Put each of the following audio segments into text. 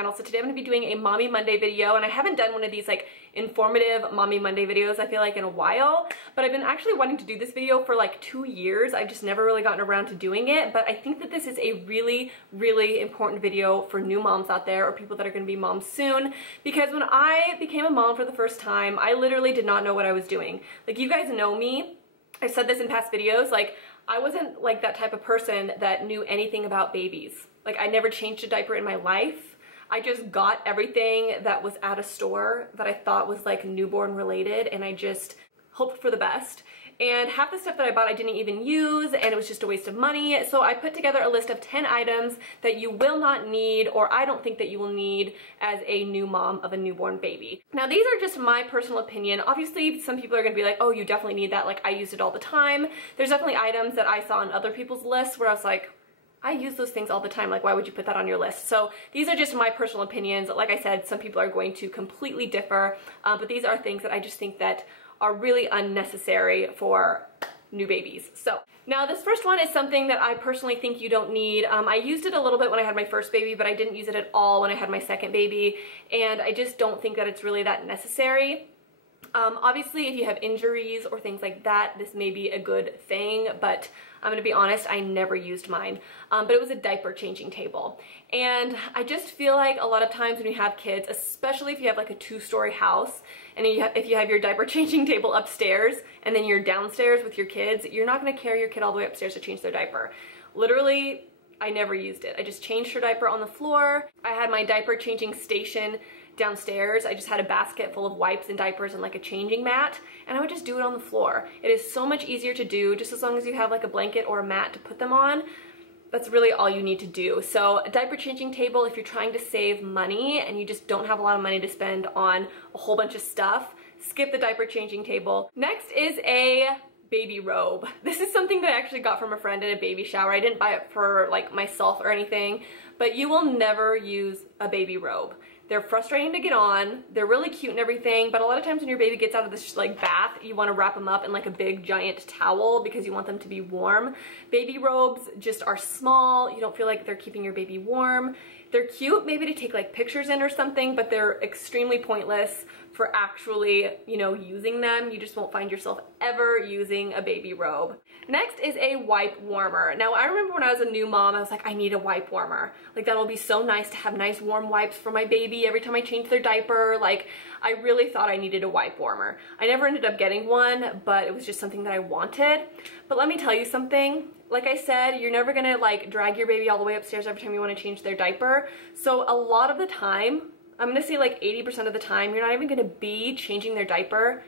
channel. So today I'm going to be doing a Mommy Monday video, and I haven't done one of these like informative Mommy Monday videos I feel like in a while, but I've been actually wanting to do this video for like 2 years. I've just never really gotten around to doing it, but I think that this is a really, really important video for new moms out there or people that are going to be moms soon, because when I became a mom for the first time, I literally did not know what I was doing. Like, you guys know me. I've said this in past videos, like, I wasn't like that type of person that knew anything about babies. Like, I never changed a diaper in my life. I just got everything that was at a store that I thought was like newborn related, and I just hoped for the best. And half the stuff that I bought I didn't even use, and it was just a waste of money. So I put together a list of 10 items that you will not need, or I don't think that you will need as a new mom of a newborn baby. Now, these are just my personal opinion. Obviously, some people are gonna be like, oh, you definitely need that, like I used it all the time. There's definitely items that I saw on other people's lists where I was like, I use those things all the time, like why would you put that on your list? So these are just my personal opinions. Like I said, some people are going to completely differ, but these are things that I just think that are really unnecessary for new babies. So now this first one is something that I personally think you don't need. I used it a little bit when I had my first baby, but I didn't use it at all when I had my second baby, and I just don't think that it's really that necessary. Obviously, if you have injuries or things like that, this may be a good thing, but I'm gonna be honest, I never used mine. But it was a diaper changing table. And I just feel like a lot of times when you have kids, especially if you have like a 2-story house, and if you have your diaper changing table upstairs, and then you're downstairs with your kids, you're not gonna carry your kid all the way upstairs to change their diaper. Literally, I never used it. I just changed her diaper on the floor. I had my diaper changing station downstairs. I just had a basket full of wipes and diapers and like a changing mat, and I would just do it on the floor. It is so much easier to do, just as long as you have like a blanket or a mat to put them on. That's really all you need to do. So a diaper changing table, if you're trying to save money and you just don't have a lot of money to spend on a whole bunch of stuff, skip the diaper changing table. Next is a baby robe. This is something that I actually got from a friend at a baby shower. I didn't buy it for like myself or anything, but you will never use a baby robe. They're frustrating to get on. They're really cute and everything, but a lot of times when your baby gets out of this like bath, you want to wrap them up in like a big giant towel because you want them to be warm. Baby robes just are small. You don't feel like they're keeping your baby warm. They're cute maybe to take like pictures in or something, but they're extremely pointless for actually, you know, using them. You just won't find yourself ever using a baby robe. Next is a wipe warmer. Now, I remember when I was a new mom, I was like, I need a wipe warmer. Like, that'll be so nice to have nice warm wipes for my baby every time I change their diaper. Like, I really thought I needed a wipe warmer. I never ended up getting one, but it was just something that I wanted. But let me tell you something. Like I said, you're never gonna like drag your baby all the way upstairs every time you wanna change their diaper. So a lot of the time, I'm gonna say like 80% of the time, you're not even gonna be changing their diaper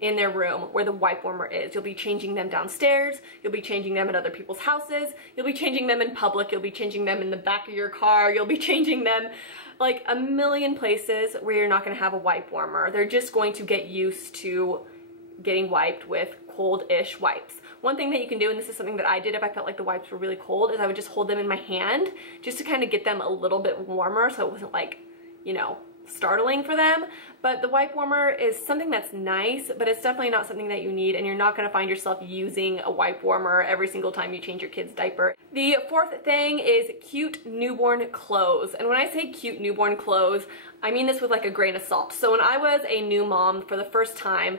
in their room where the wipe warmer is. You'll be changing them downstairs, you'll be changing them at other people's houses, you'll be changing them in public, you'll be changing them in the back of your car, you'll be changing them like a million places where you're not gonna have a wipe warmer. They're just going to get used to getting wiped with cold-ish wipes. One thing that you can do, and this is something that I did if I felt like the wipes were really cold, is I would just hold them in my hand just to kind of get them a little bit warmer so it wasn't like, you know, startling for them. But the wipe warmer is something that's nice, but it's definitely not something that you need, and you're not gonna find yourself using a wipe warmer every single time you change your kid's diaper. The fourth thing is cute newborn clothes. And when I say cute newborn clothes, I mean this with like a grain of salt. So when I was a new mom for the first time,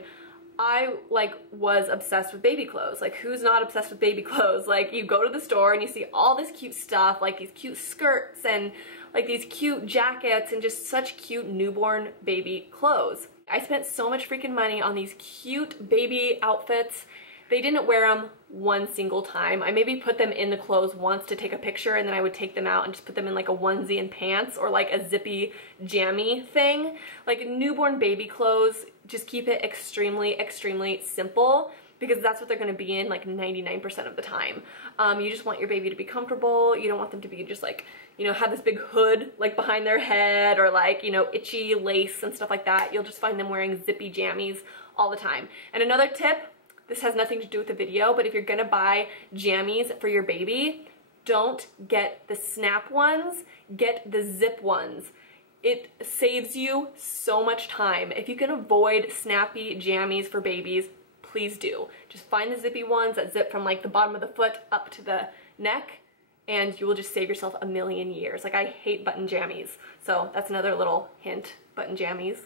I like was obsessed with baby clothes. Like, who's not obsessed with baby clothes? Like, you go to the store and you see all this cute stuff, like these cute skirts and like these cute jackets and just such cute newborn baby clothes. I spent so much freaking money on these cute baby outfits. They didn't wear them one single time. I maybe put them in the clothes once to take a picture, and then I would take them out and just put them in like a onesie and pants or like a zippy jammy thing. Like, newborn baby clothes, just keep it extremely, extremely simple, because that's what they're gonna be in like 99% of the time. You just want your baby to be comfortable. You don't want them to be just like, you know, have this big hood like behind their head, or like, you know, itchy lace and stuff like that. You'll just find them wearing zippy jammies all the time. And another tip, this has nothing to do with the video, but if you're gonna buy jammies for your baby, don't get the snap ones, get the zip ones. It saves you so much time. If you can avoid snappy jammies for babies, please do. Just find the zippy ones that zip from like the bottom of the foot up to the neck, and you will just save yourself a million years. Like, I hate button jammies. So that's another little hint, button jammies.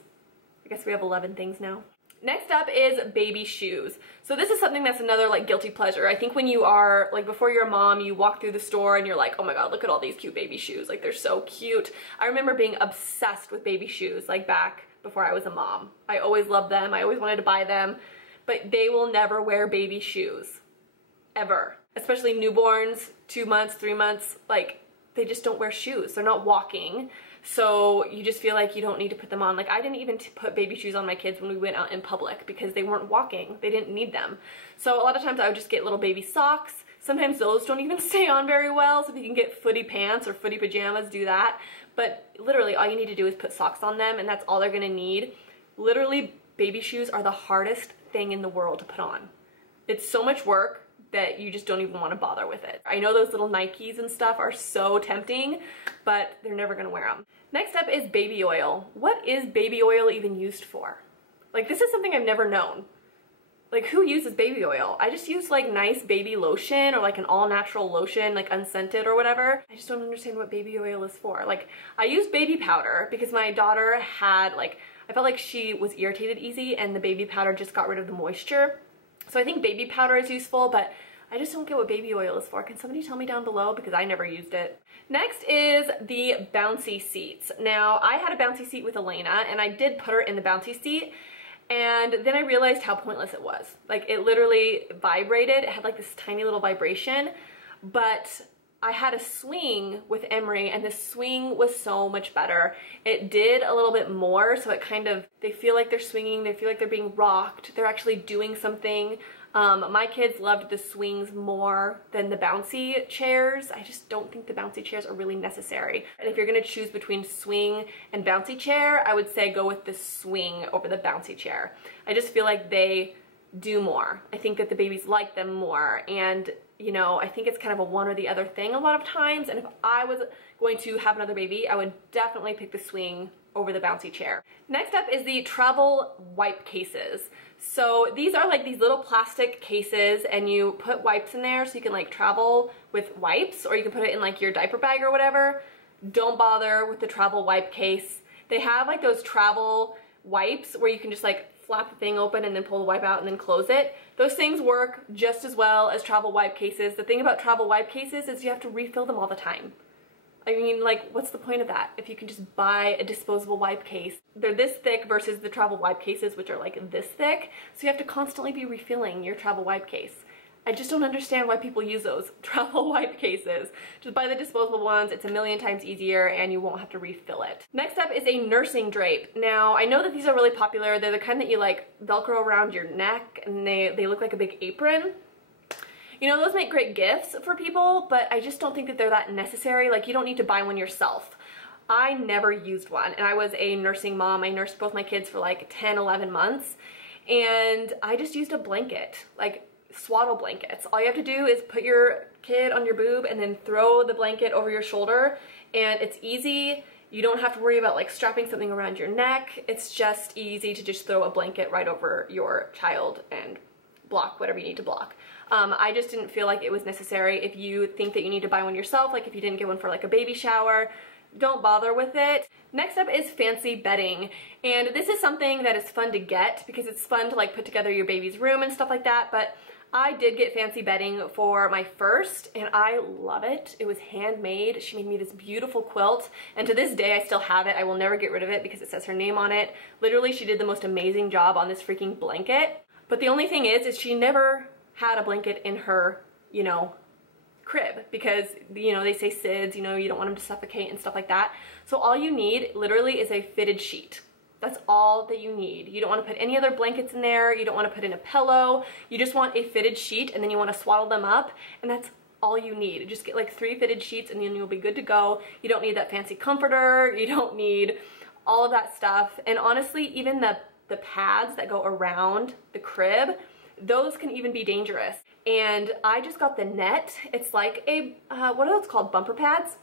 I guess we have 11 things now. Next up is baby shoes. So this is something that's another like guilty pleasure. I think when you are, like before you're a mom, you walk through the store and you're like, oh my God, look at all these cute baby shoes. Like, they're so cute. I remember being obsessed with baby shoes, like back before I was a mom. I always loved them. I always wanted to buy them, but they will never wear baby shoes, ever. Especially newborns, 2 months, 3 months, like they just don't wear shoes. They're not walking. So you just feel like you don't need to put them on. Like, I didn't even put baby shoes on my kids when we went out in public because they weren't walking. They didn't need them. So a lot of times I would just get little baby socks. Sometimes those don't even stay on very well. So if you can get footy pants or footy pajamas, do that. But literally all you need to do is put socks on them, and that's all they're gonna need. Literally, baby shoes are the hardest thing in the world to put on. It's so much work that you just don't even want to bother with it. I know those little Nikes and stuff are so tempting, but they're never gonna wear them. Next up is baby oil. What is baby oil even used for? Like, this is something I've never known. Like, who uses baby oil? I just use like nice baby lotion or like an all natural lotion, like unscented or whatever. I just don't understand what baby oil is for. Like, I use baby powder because my daughter had like, I felt like she was irritated easy and the baby powder just got rid of the moisture. So I think baby powder is useful, but I just don't get what baby oil is for. Can somebody tell me down below, because I never used it. Next is the Bouncy Seats. Now, I had a Bouncy seat with Elena, and I did put her in the Bouncy seat, and then I realized how pointless it was. Like, it literally vibrated. It had like this tiny little vibration, but I had a swing with Emery, and the swing was so much better. It did a little bit more, so it kind of, they feel like they're swinging, they feel like they're being rocked, they're actually doing something. My kids loved the swings more than the bouncy chairs. I just don't think the bouncy chairs are really necessary. And if you're gonna choose between swing and bouncy chair, I would say go with the swing over the bouncy chair. I just feel like they do more. I think that the babies like them more, and you know, I think it's kind of a one or the other thing a lot of times, and if I was going to have another baby, I would definitely pick the swing over the bouncy chair. Next up is the travel wipe cases. So these are like these little plastic cases, and you put wipes in there so you can like travel with wipes, or you can put it in like your diaper bag or whatever. Don't bother with the travel wipe case. They have like those travel wipes where you can just like flap the thing open and then pull the wipe out and then close it. Those things work just as well as travel wipe cases. The thing about travel wipe cases is you have to refill them all the time. I mean, like, what's the point of that if you can just buy a disposable wipe case? They're this thick versus the travel wipe cases, which are like this thick, so you have to constantly be refilling your travel wipe case. I just don't understand why people use those travel wipe cases. Just buy the disposable ones. It's a million times easier and you won't have to refill it. Next up is a nursing drape. Now, I know that these are really popular. They're the kind that you like Velcro around your neck, and they look like a big apron. You know, those make great gifts for people, but I just don't think that they're that necessary. Like, you don't need to buy one yourself. I never used one, and I was a nursing mom. I nursed both my kids for like 10, 11 months, and I just used a blanket, like swaddle blankets. All you have to do is put your kid on your boob and then throw the blanket over your shoulder, and it's easy. You don't have to worry about like strapping something around your neck. It's just easy to just throw a blanket right over your child and block whatever you need to block. I just didn't feel like it was necessary. If you think that you need to buy one yourself, like if you didn't get one for like a baby shower, don't bother with it. Next up is fancy bedding, and this is something that is fun to get because it's fun to like put together your baby's room and stuff like that, but I did get fancy bedding for my first, and I love it. It was handmade. She made me this beautiful quilt, and to this day I still have it. I will never get rid of it because it says her name on it. Literally, she did the most amazing job on this freaking blanket, but the only thing is she never had a blanket in her, you know, crib, because, you know, they say SIDS, you know, you don't want them to suffocate and stuff like that. So all you need literally is a fitted sheet. That's all that you need. You don't want to put any other blankets in there. You don't want to put in a pillow. You just want a fitted sheet, and then you want to swaddle them up, and that's all you need. Just get like 3 fitted sheets and then you'll be good to go. You don't need that fancy comforter. You don't need all of that stuff. And honestly, even the pads that go around the crib, those can even be dangerous. And I just got the net. It's like a, what are those called? Bumper pads?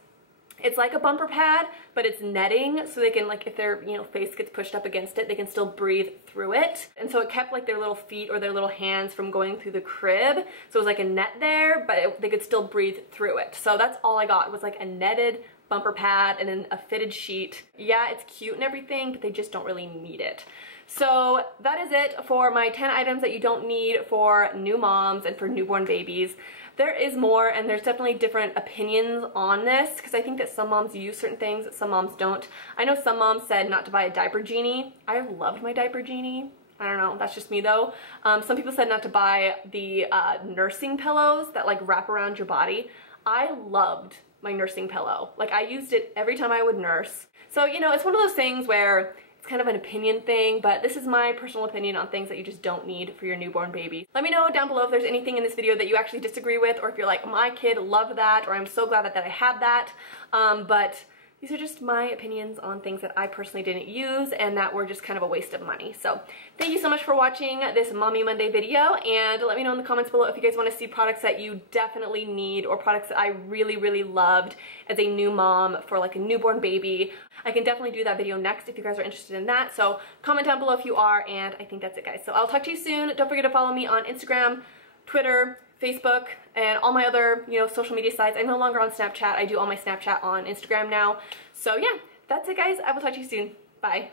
It's like a bumper pad, but it's netting, so they can, like, if their, you know, face gets pushed up against it, they can still breathe through it. And so it kept like their little feet or their little hands from going through the crib. So it was like a net there, but they could still breathe through it. So that's all I got, was like a netted bumper pad and then a fitted sheet. Yeah, it's cute and everything, but they just don't really need it. So that is it for my 10 items that you don't need for new moms and for newborn babies. There is more, and there's definitely different opinions on this, because I think that some moms use certain things, some moms don't. I know some moms said not to buy a diaper genie. I loved my diaper genie. I don't know, that's just me though. Some people said not to buy the nursing pillows that like wrap around your body. I loved my nursing pillow. Like, I used it every time I would nurse. So, you know, it's one of those things where it's kind of an opinion thing, but this is my personal opinion on things that you just don't need for your newborn baby. Let me know down below if there's anything in this video that you actually disagree with, or if you're like, my kid loved that, or I'm so glad that I had that. But these are just my opinions on things that I personally didn't use and that were just kind of a waste of money. So thank you so much for watching this Mommy Monday video, and let me know in the comments below if you guys want to see products that you definitely need, or products that I really, really loved as a new mom for like a newborn baby. I can definitely do that video next if you guys are interested in that. So comment down below if you are, and I think that's it, guys. So I'll talk to you soon. Don't forget to follow me on Instagram, Twitter, Facebook, and all my other, you know, social media sites. I'm no longer on Snapchat. I do all my Snapchat on Instagram now. So yeah, that's it, guys. I will talk to you soon. Bye.